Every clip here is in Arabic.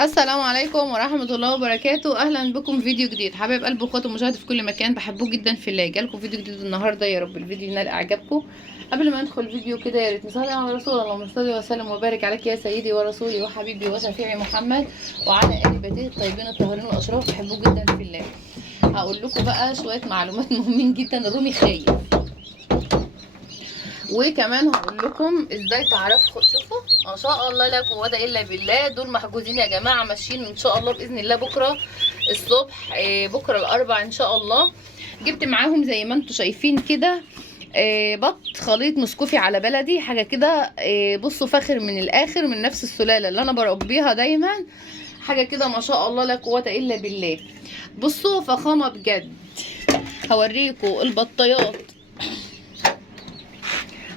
السلام عليكم ورحمة الله وبركاته. اهلا بكم في فيديو جديد. حبايب قلب واخوات ومشاهد في كل مكان، بحبوك جدا في الله. جالكم فيديو جديد النهارده، يا رب الفيديو ينال اعجابكم. قبل ما ندخل الفيديو كده يا ريت نصلي على رسول الله، صلى وسلم وبارك عليك يا سيدي ورسولي وحبيبي وشفيعي محمد وعلى ال بيته الطيبين الطاهرين الاشراف. بحبوك جدا في الله. هقول لكم بقى شويه معلومات مهمين جدا. الرومي خايف، وكمان هقول لكم ازاي تعرفوا. شوفوا ما شاء الله لا قوه الا بالله، دول محجوزين يا جماعه، ماشيين ان شاء الله باذن الله بكره الصبح، بكره الاربع ان شاء الله. جبت معاهم زي ما انتم شايفين كده بط خليط مسكوفي على بلدي، حاجه كده بصوا فاخر من الاخر، من نفس السلاله اللي انا بربيها دايما. حاجه كده ما شاء الله لا قوه الا بالله. بصوا فخامه بجد. هوريكم البطيات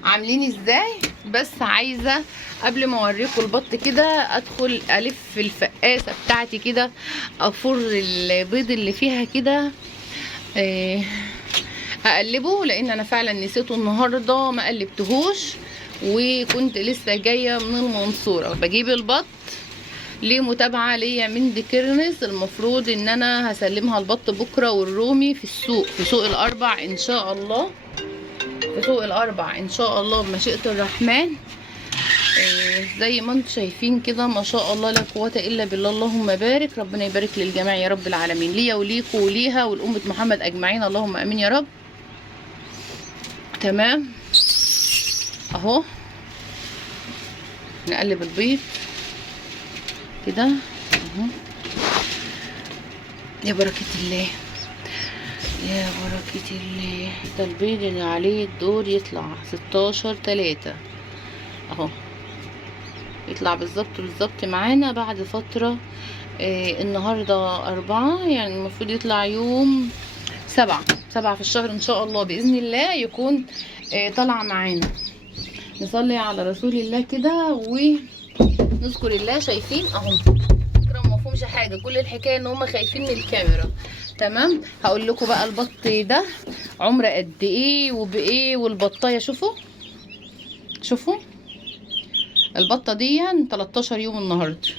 عاملين ازاي، بس عايزه قبل ما اوريكم البط كده ادخل الف الفقاسه بتاعتي كده، افر البيض اللي فيها كده، اقلبه، لان انا فعلا نسيته النهارده ما قلبتهوش، وكنت لسه جايه من المنصوره بجيب البط لمتابعه ليا من ديكيرنس. المفروض ان انا هسلمها البط بكره، والرومي في السوق، في سوق الاربع ان شاء الله، في سوق الاربع ان شاء الله بمشيئه الرحمن. زي ما انتم شايفين كده ما شاء الله لا قوه الا بالله. اللهم بارك، ربنا يبارك للجميع يا رب العالمين، ليا وليكوا وليها ولأمة محمد اجمعين، اللهم امين يا رب. تمام اهو، نقلب البيض كده اهو. يا بركه الله يا بركه الله. ده البيض اللي عليه الدور يطلع 16/3 اهو، يطلع بالظبط معانا بعد فترة. النهاردة 4، يعني المفروض يطلع يوم 7 في الشهر ان شاء الله بإذن الله يكون طالع معانا. نصلي على رسول الله كده ونذكر الله. شايفين اهو، فكرة ما مفهومش حاجة، كل الحكاية ان هما خايفين من الكاميرا. تمام، هقول لكم بقى البط ده عمره قد ايه وبايه، والبطايه شوفوا البطه دي 13 يوم النهارده،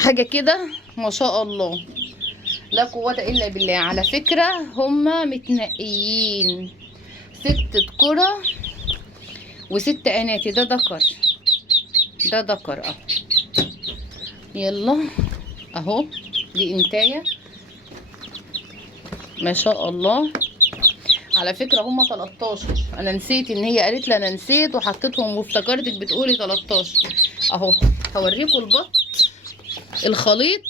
حاجه كده ما شاء الله لا قوه الا بالله. على فكره هما متنقيين 6 ذكره و6 اناتي. ده ذكر اهو. يلا اهو، دي انتايه ما شاء الله. على فكره هما 13، انا نسيت ان هي قالت لي، انا نسيت وحطيتهم وافتكرتك بتقولي 13 اهو. هوريكم البط الخليط،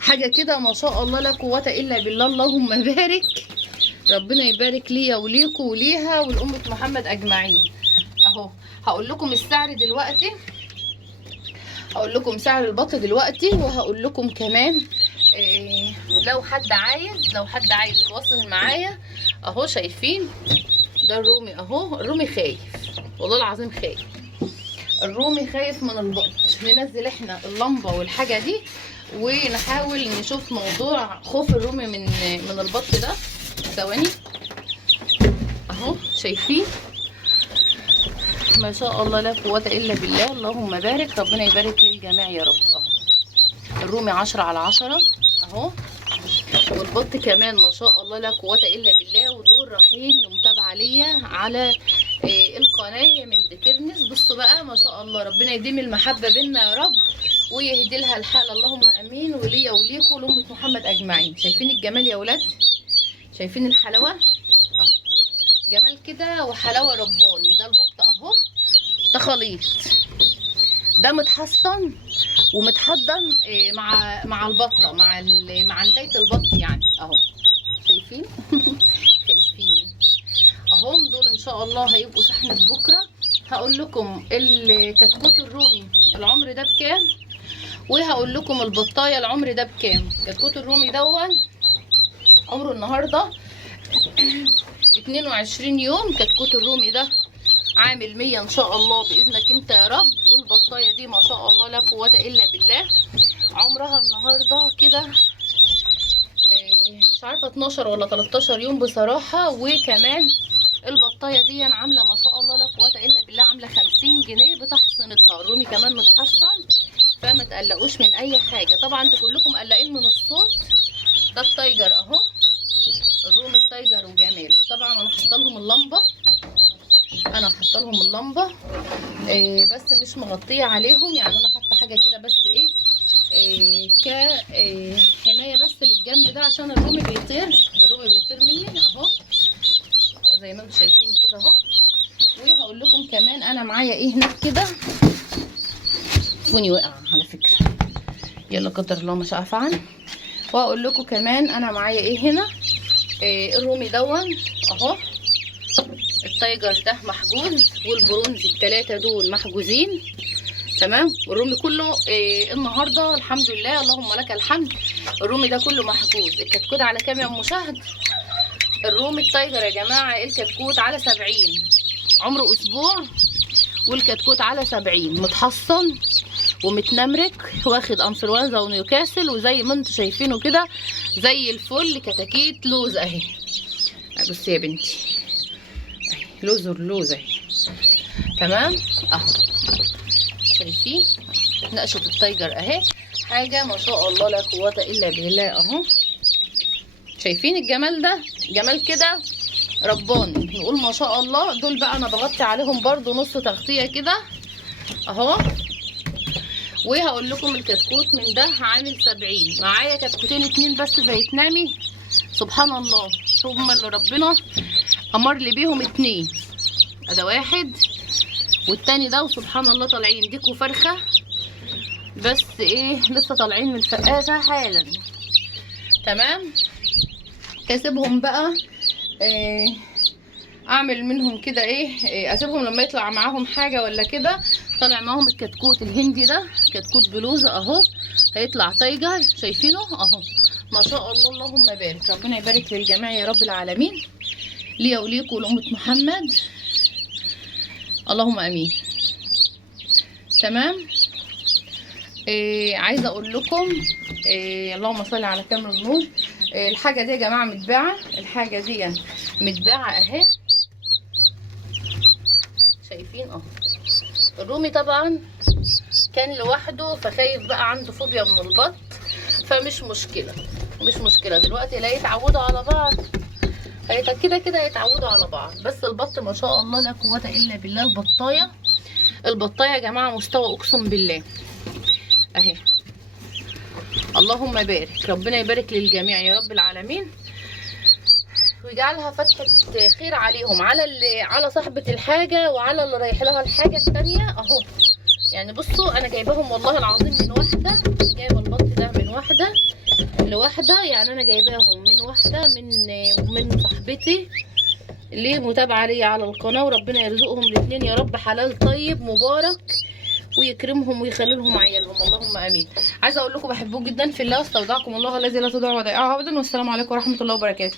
حاجه كده ما شاء الله لا قوه الا بالله. اللهم بارك، ربنا يبارك ليا وليكم وليها ولأمة محمد اجمعين اهو. هقول لكم السعر دلوقتي، هقول لكم سعر البط دلوقتي، وهقول لكم كمان لو حد عايز يتواصل معايا اهو. شايفين ده الرومي اهو، الرومي خايف والله العظيم، خايف الرومي، خايف من البط. ننزل احنا اللمبه والحاجه دي ونحاول نشوف موضوع خوف الرومي من البط ده. ثواني اهو، شايفين ما شاء الله لا قوه الا بالله. اللهم بارك، ربنا يبارك للجميع يا رب اهو. الرومي 10/10 اهو، والبط كمان ما شاء الله لا قوه الا بالله. ودول رايحين لمتابعه ليا على القناه من ديكيرنس. بصوا بقى ما شاء الله، ربنا يديم المحبه بينا يا رب ويهدي لها الحال، اللهم امين، وليا وليكم ولأمة محمد اجمعين. شايفين الجمال يا ولاد، شايفين الحلاوه اهو، جمال كده وحلاوه رباني. ده البط اهو، ده خليط، ده متحصن ومتحضن مع البطه، مع نتايه البط يعني اهو. شايفين شايفين اهم، دول ان شاء الله هيبقوا شحنة بكره. هقول لكم الكتكوت الرومي العمر ده بكام، وهقول لكم البطايه العمر ده بكام. كتكوت الرومي دون عمره النهارده 22 يوم. كتكوت الرومي ده عامل 100 ان شاء الله باذنك انت يا رب. والبطايه دي ما شاء الله لا قوه الا بالله، عمرها النهارده كده مش عارفه 12 ولا 13 يوم بصراحه. وكمان البطايه دي عامله ما شاء الله لا قوه الا بالله، عامله 50 جنيه بتحصينتها. الرومي كمان متحصن فما تقلقوش من اي حاجه. طبعا انتوا كلكم قلقين من الصوت. ده التايجر اهو، الرومي التايجر وجمال. طبعا انا حاطه لهم اللمبه، بس مش مغطيه عليهم، يعني انا حاطه حاجه كده بس كحمايه بس للجنب ده، عشان الرومي بيطير مني اهو زي ما انتم شايفين كده اهو. وهقول لكم كمان انا معايا ايه هناك كده. فوني وقع على فكره، يلا قدر الله ما شاء فعل. وهقول لكم كمان انا معايا ايه هنا. الرومي دون اهو، التايجر ده محجوز، والبرونز الثلاثه دول محجوزين تمام. والرومي كله النهارده الحمد لله اللهم لك الحمد، الرومي ده كله محجوز. الكتكوت على كام يا ام مشاهد؟ الرومي التايجر يا جماعه الكتكوت على 70، عمره اسبوع، والكتكوت على 70 متحصن ومتنمرك، واخد انفلونزا ونيوكاسل، وزي ما انتم شايفينه كده زي الفل، كتاكيت لوز اهي. بصي يا بنتي اهي، لوز اهي تمام اهو، شايفين نقشه التايجر اهي، حاجه ما شاء الله لا قوه الا بالله اهو. شايفين الجمال ده؟ جمال كده رباني، نقول ما شاء الله. دول بقى انا بغطي عليهم برضو نص تغطيه كده اهو. وهقول لكم الكتكوت من ده عامل 70. معايا كتكوتين 2 بس فيتنامي، سبحان الله، هم اللي ربنا امر لي بيهم 2. ده واحد والتاني ده، وسبحان الله طالعين ديك وفرخه، بس لسه طالعين من الفقاسه حالا تمام. كاسبهم بقى اعمل منهم كده اسيبهم لما يطلع معاهم حاجه ولا كده. طالع معاهم الكتكوت الهندي ده، كتكوت بلوزه اهو، هيطلع تايجر، شايفينه اهو ما شاء الله اللهم بارك. ربنا يبارك للجميع يا رب العالمين، ليا وليكم ولأمة محمد، اللهم امين تمام. عايزه اقول لكم اللهم صل على كامل النور. الحاجه دي يا جماعه متباعه، الحاجه دي متباعه اهي، شايفين اهو. الرومي طبعا كان لوحده، فخايف بقى، عنده فوبيا من البط، فمش مشكله دلوقتي، لا يتعودوا على بعض، كده يتعودوا على بعض. بس البط ما شاء الله لا قوه الا بالله. البطايه يا جماعه مستوى اقسم بالله اهي، اللهم بارك. ربنا يبارك للجميع يا رب العالمين، ويجعلها فتحة خير عليهم، على صاحبة الحاجة وعلى اللي رايح لها الحاجة التانية اهو. يعني بصوا انا جايباهم والله العظيم من واحدة، جايبة البط ده من واحدة لواحدة، يعني انا جايباهم من واحدة من صاحبتي اللي متابعة ليا على القناة، وربنا يرزقهم الاثنين يا رب حلال طيب مبارك، ويكرمهم ويخلي لهم عيالهم، اللهم امين. عايزه اقول لكم بحبكم جدا في الله، استودعكم الله الذي لا تضيع ودائعه ابدا، والسلام عليكم ورحمه الله وبركاته.